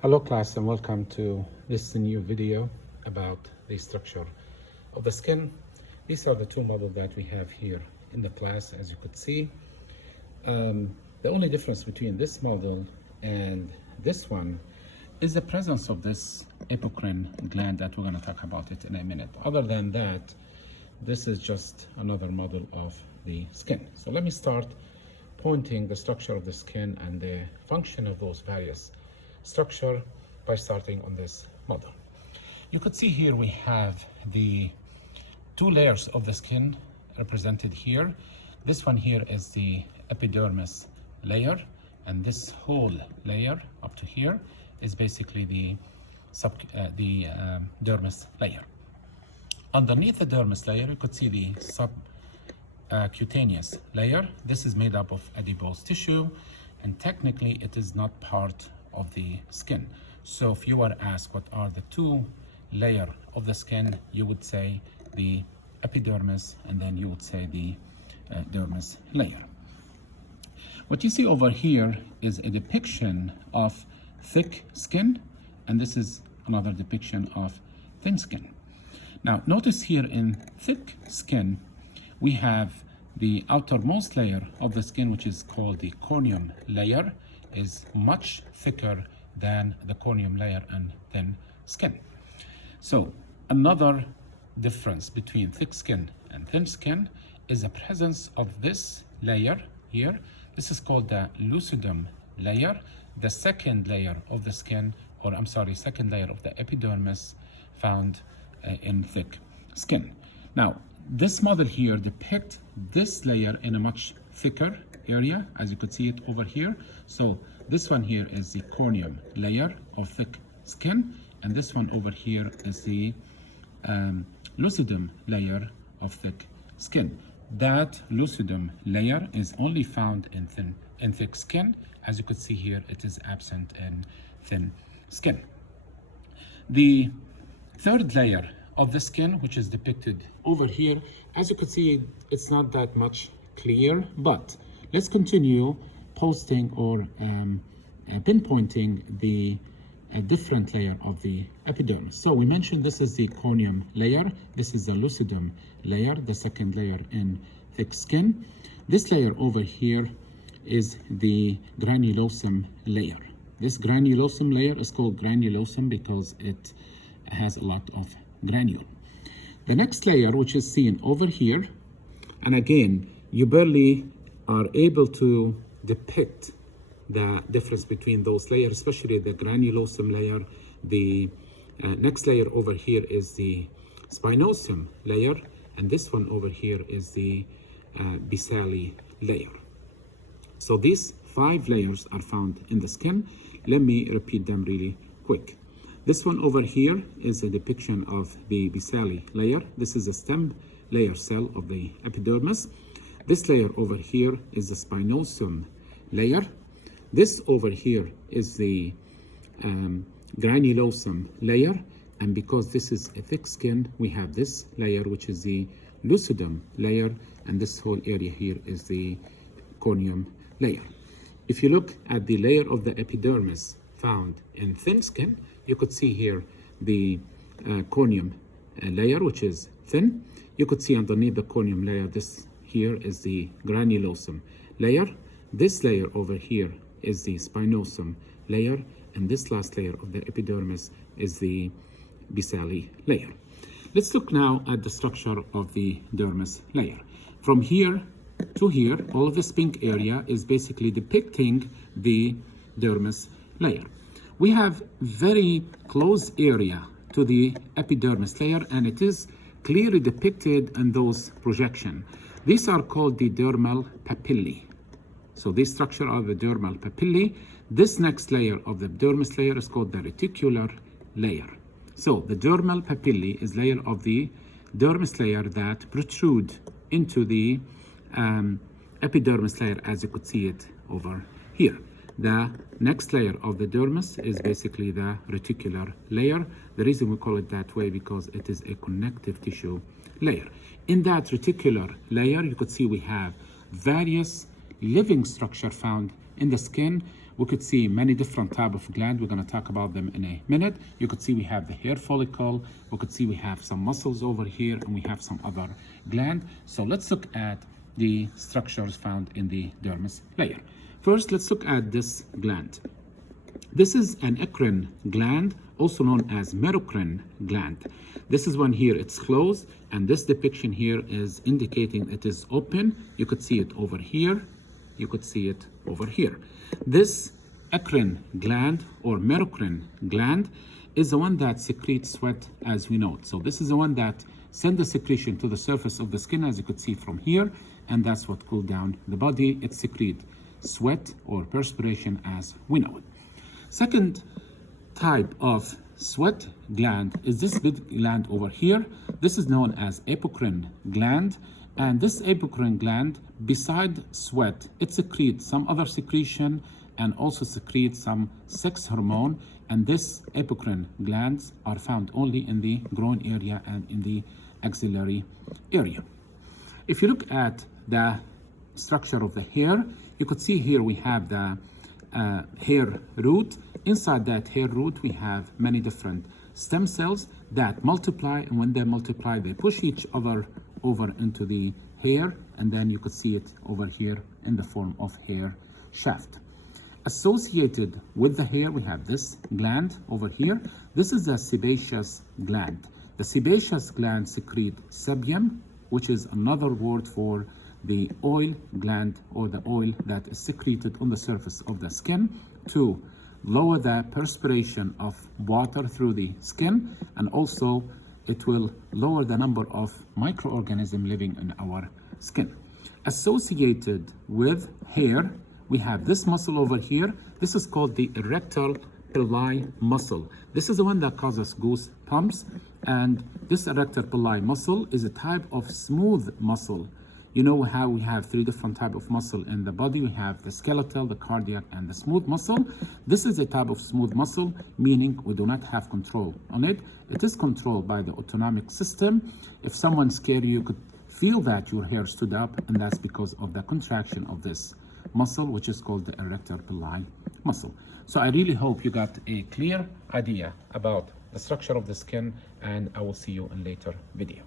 Hello class and welcome to this new video about the structure of the skin. These are the two models that we have here in the class. As you could see, the only difference between this model and this one is the presence of this apocrine gland that we're going to talk about it in a minute. Other than that, this is just another model of the skin. So let me start pointing the structure of the skin and the function of those various structure by starting on this model. You could see here we have the two layers of the skin represented here. This one here is the epidermis layer, and this whole layer up to here is basically the dermis layer. Underneath the dermis layer, you could see the subcutaneous layer. This is made up of adipose tissue, and technically it is not part of the skin. So if you were asked what are the two layers of the skin, you would say the epidermis, and then you would say the dermis layer. What you see over here is a depiction of thick skin, and this is another depiction of thin skin. Now notice here in thick skin we have the outermost layer of the skin, which is called the corneum layer, is much thicker than the corneum layer in thin skin. So another difference between thick skin and thin skin is the presence of this layer here. This is called the lucidum layer, the second layer of the skin, or I'm sorry, second layer of the epidermis found in thick skin. Now, this model here depicts this layer in a much thicker area, as you could see it over here. So this one here is the corneum layer of thick skin, and this one over here is the lucidum layer of thick skin. That lucidum layer is only found in thick skin. As you could see here, it is absent in thin skin. The third layer of the skin, which is depicted over here, as you could see, it's not that much clear, but let's continue posting or pinpointing the different layer of the epidermis. So we mentioned this is the corneum layer, this is the lucidum layer, the second layer in thick skin. This layer over here is the granulosum layer. This granulosum layer is called granulosum because it has a lot of granule. The next layer, which is seen over here, and again, you barely are able to depict the difference between those layers, especially the granulosum layer. The next layer over here is the spinosum layer, and this one over here is the basale layer. So these 5 layers are found in the skin. Let me repeat them really quick. This one over here is a depiction of the basale layer. This is a stem layer cell of the epidermis. This layer over here is the spinosum layer. This over here is the granulosum layer. And because this is a thick skin, we have this layer, which is the lucidum layer. And this whole area here is the corneum layer. If you look at the layer of the epidermis found in thin skin, you could see here the corneum layer, which is thin. You could see underneath the corneum layer, this here is the granulosum layer. This layer over here is the spinosum layer, and this last layer of the epidermis is the basale layer. Let's look now at the structure of the dermis layer. From here to here, all of this pink area is basically depicting the dermis layer. We have very close area to the epidermis layer, and it is clearly depicted in those projections. These are called the dermal papillae. So this structure are the dermal papillae. This next layer of the dermis layer is called the reticular layer. So the dermal papillae is layer of the dermis layer that protrude into the epidermis layer, as you could see it over here. The next layer of the dermis is basically the reticular layer. The reason we call it that way because it is a connective tissue layer. In that reticular layer, you could see we have various living structure found in the skin, we could see many different type of gland. We're going to talk about them in a minute. You could see we have the hair follicle. We could see we have some muscles over here, and we have some other gland. So let's look at the structures found in the dermis layer. First, let's look at this gland. This is an eccrine gland, also known as merocrine gland. This is one here, it's closed, and this depiction here is indicating it is open. You could see it over here. You could see it over here. This eccrine gland or merocrine gland is the one that secretes sweat, as we know. So this is the one that sends the secretion to the surface of the skin, as you could see from here, and that's what cools down the body. It secretes sweat or perspiration, as we know it. Second type of sweat gland is this big gland over here. This is known as apocrine gland. And this apocrine gland, beside sweat, it secretes some other secretion and also secretes some sex hormone. And this apocrine glands are found only in the groin area and in the axillary area. If you look at the structure of the hair, you could see here we have the hair root. Inside that hair root, we have many different stem cells that multiply, and when they multiply, they push each other over into the hair, and then you could see it over here in the form of hair shaft. Associated with the hair, we have this gland over here. This is a sebaceous gland. The sebaceous gland secretes sebum, which is another word for the oil gland or the oil that is secreted on the surface of the skin to lower the perspiration of water through the skin, and also it will lower the number of microorganisms living in our skin. Associated with hair, we have this muscle over here. This is called the erector pili muscle. This is the one that causes goosebumps, and this erector pili muscle is a type of smooth muscle. You know how we have three different types of muscle in the body. We have the skeletal, the cardiac, and the smooth muscle. This is a type of smooth muscle, meaning we do not have control on it. It is controlled by the autonomic system. If someone scared you, you could feel that your hair stood up, and that's because of the contraction of this muscle, which is called the erector pili muscle. So I really hope you got a clear idea about the structure of the skin, and I will see you in later video.